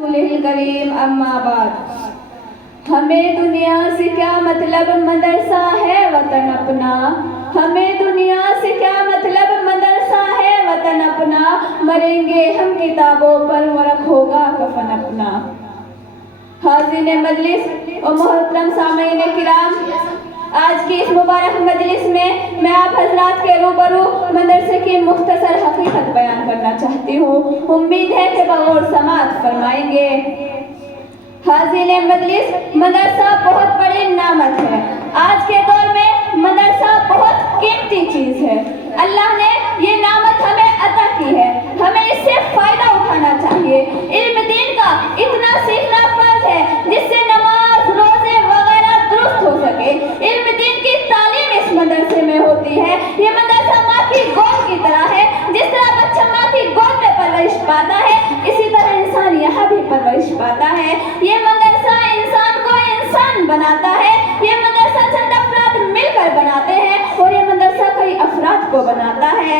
करीम अम्मा बाद। हमें दुनिया से क्या मतलब, मदरसा है वतन अपना। हमें दुनिया से क्या मतलब, मदरसा है वतन अपना। मरेंगे हम किताबों पर, वरक होगा कफन अपना। हाज़िर मजलिस और मोहतरम सामीन किराम, आज की इस मुबारक मजलिस में मैं आप हजरात के रूबरू मदरसे की मुख्तसर हकीकत बयान करना चाहती हूँ। उम्मीद है कि बगौर समाअत फरमाएंगे। हाज़िर मजलिस, मदरसा बहुत बड़ी नामत है। आज के दौर में मदरसा बहुत कीमती चीज़ है। अल्लाह ने ये नामत हमें अता की है, हमें इससे फ़ायदा उठाना चाहिए। इल्म दीन का इतना सीखना फर्ज है जिससे नमाज, रोज़े वगैरह दुरुस्त हो सके। इल्म दीन की तालीम इस मदरसे में होती है। ये मदरसा माँ की गोद की तरह है। जिस तरह बच्चा माँ की गोद में परवरिश पाता है, इसी तरह इंसान यहाँ भी परवरिश पाता है। ये मदरसा इंसान को इंसान बनाता है। ये मदरसा चंद अफराद मिलकर बनाते हैं और ये मदरसा कई अफराद को बनाता है।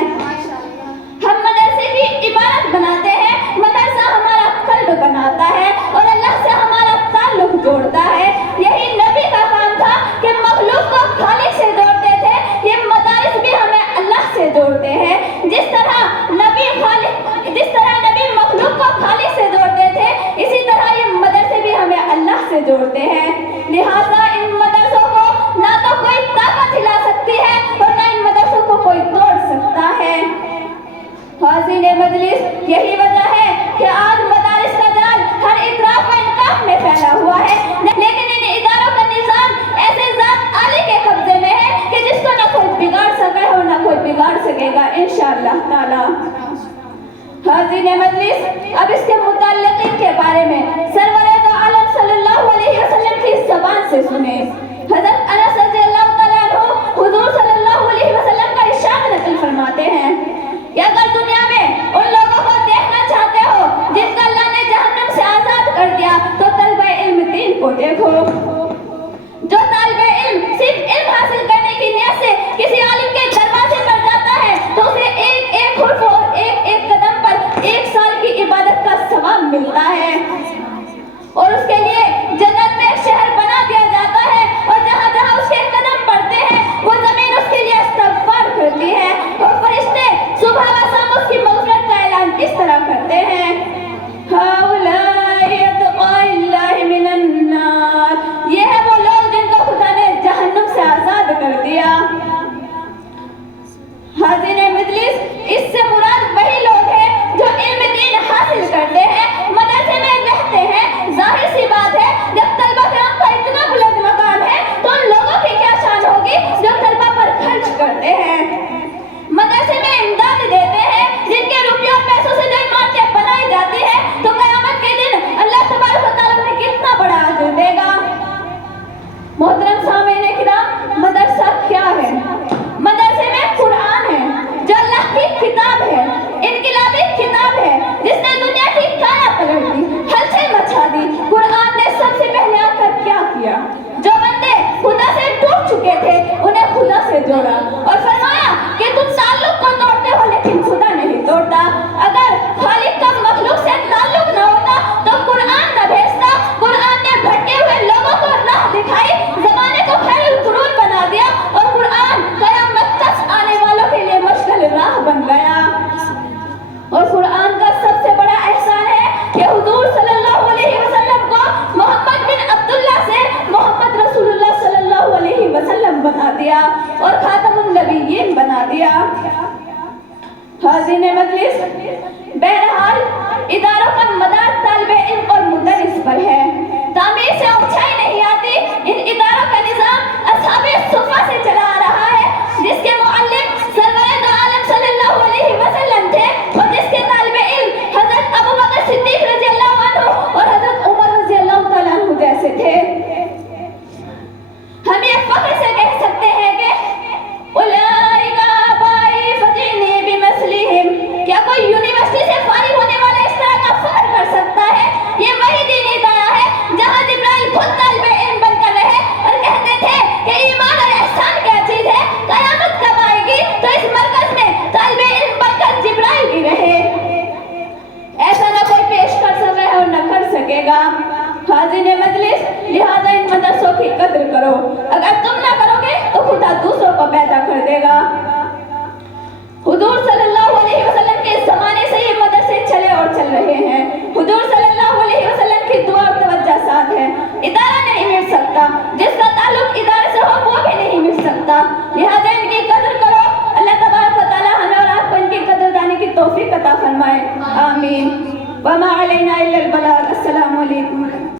हम मदरसे की इबारत बनाते हैं, मदरसा हमारा कल्ब बनाता है और अल्लाह से हमारा ताल्लुक जोड़ता है। यही नबी का काम था कि मखलूक को खालिक से जोड़ते थे। ये मदारिस भी हमें अल्लाह से जोड़ते हैं। जिस तरह नबी मखलूक को खालिक से जोड़ते थे, इसी तरह ये मदरसे भी हमें अल्लाह से जोड़ते हैं। लिहाजा इन मदरसों को ना तो कोई ताकत हिला सकती है और ना इन मदरसों को कोई तोड़ सकता है। हाज़िर मजलिस, यही वजह है कि आज मदारिस का जाल हर इतराफ व इनकाफ में फैला हुआ है, लेकिन इन इदारों का निज़ाम ऐसे ज़ात आली के कब्जे में है कि जिसको ना कोई बिगाड़ सका है और ना कोई बिगाड़ सकेगा इंशाअल्लाह ताला। हाज़िर मजलिस, अब इसके मुताल्लिक़ीन के बारे में सरवरे दो आलम सल्लल्लाहु अलैहि वसल्लम की ज़बान से सुने। हज़रत अनस रज़ियल्लाहु तआला अन्हु हुज़ूर सल्लल्लाहु अलैहि वसल्लम का इरशाद नक़ल फरमाते हैं कि अगर दुनिया में उन लोगों को देखना चाहते हो जिनको अल्लाह ने जहन्नम से आज़ाद कर दिया, तो तलबे इल्म दीन को देखो। जो तालिबे इल्म सिर्फ इल्म हासिल करने की नियत से किसी आलिम के दरवाजे पर जाता है, तो उसे एक एक हुर्फ और एक एक कदम पर 1 साल की इबादत का सवाब मिलता है और उसके लिए जन्नत में एक शहर बना दिया जाता है और जहाँ जहाँ उसके कदम पड़ते हैं वो जमीन उसके लिए इस्तग़फ़ार करती है और फरिश्ते सुबह व शाम उसकी मग़फ़िरत का ऐलान इस तरह करते हैं, हाउलाई अतक़ाइल्लाहि मिनन नार। ये है वो लोग जिनको खुदा ने जहन्नुम से आज़ाद कर दिया। हाज़िर मजलिस, इससे मुराद वही लोग हैं जो इल्म दीन हासिल करते हैं, मदरसे में रहते हैं। जाहिर सी बात है, जब तलबा किराम का इतना बुलंद मकाम है तो उन लोगों की क्या शान होगी जो तलबा पर खर्च करते हैं, मदरसे में इमदाद देते हैं, जिनके रुपयों पैसों से जो इमारतें बनाई जाती है, तो क़यामत के दिन अल्लाह तबारक व तआला उन्हें कितना बड़ा अजर देगा। मोहतरम सामीन किराम, मदरसा क्या है? मदरसे में कुरान है जो अल्लाह की किताब है, इनकलाबी किताब है जिसने दुनिया की काया पलट दी, हलचल मचा दी। कुरान ने सबसे पहले आकर क्या किया? जो बंदे खुदा से टूट चुके थे उन्हें खुदा से जोड़ा और फरमाया कि तुम ताल्लुक को तोड़ते हो लेकिन खुदा नहीं तोड़ता। अगर खालिक का मखलूक से ताल्लुक न होता तो कुरान न भेजता। कुरान ने भटके हुए लोगों को राह दिखाई, ज़माने को खैरुल कुरून बना दिया और कुरान क़यामत तक आने वालों के लिए मुश्किल राह बन गया। और कुरान का सबसे बड़ा एहसान है कि हुजूर सल्लल्लाहु अलैहि वसल्लम को मोहम्मद बिन अब्दुल्ला से मोहम्मद रसूलुल्लाह सल्लल्लाहु अलैहि वसल्लम बना दिया और खातमुन नबिय्यीन बना दिया। हाज़िर मजलिस, बहरहाल इदारों का मदार तालिबे इल्म और मुदर्रिस पर है। तामीर से ऊंचाई नहीं आती। इन इदारों का निज़ाम असहाबे सुफ़ा से चला आ रहा है, जिसके मुअल्लिम सरवरे दो आलम सल्लल्लाहु अलैहि वसल्लम थे और जिसके तालिबे इल्म हज़रत अबू बकर सिद्दीक़ रज़ियल्लाहु अन्हु और हज़रत उमर रज़ियल्लाहु तआला अन्हु जैसे थे। हम ये फ़ख्र से कह सकते हैं कि उलाइका आबाई फजीनी बिमस्लिहिम। क्या कोई کرو. اگر تم نہ کرو گے تو خدا دوسروں کو پیدا کر دے گا. حضور صلی اللہ علیہ وسلم کے زمانے سے یہ مدرسے چلے اور چل رہے ہیں. حضور صلی اللہ علیہ وسلم کی دعا اور توجہ ساتھ ہے. ادارہ نہیں مٹ سکتا، جس کا تعلق ادارے سے ہو وہ بھی نہیں مٹ سکتا. لہذا ان کی قدر کرو. اللہ تبارک و تعالی ہمیں اور آپ کو ان کی قدر دانی کی توفیق عطا فرمائے. آمین. وما علینا الا البلاغ. السلام علیکم.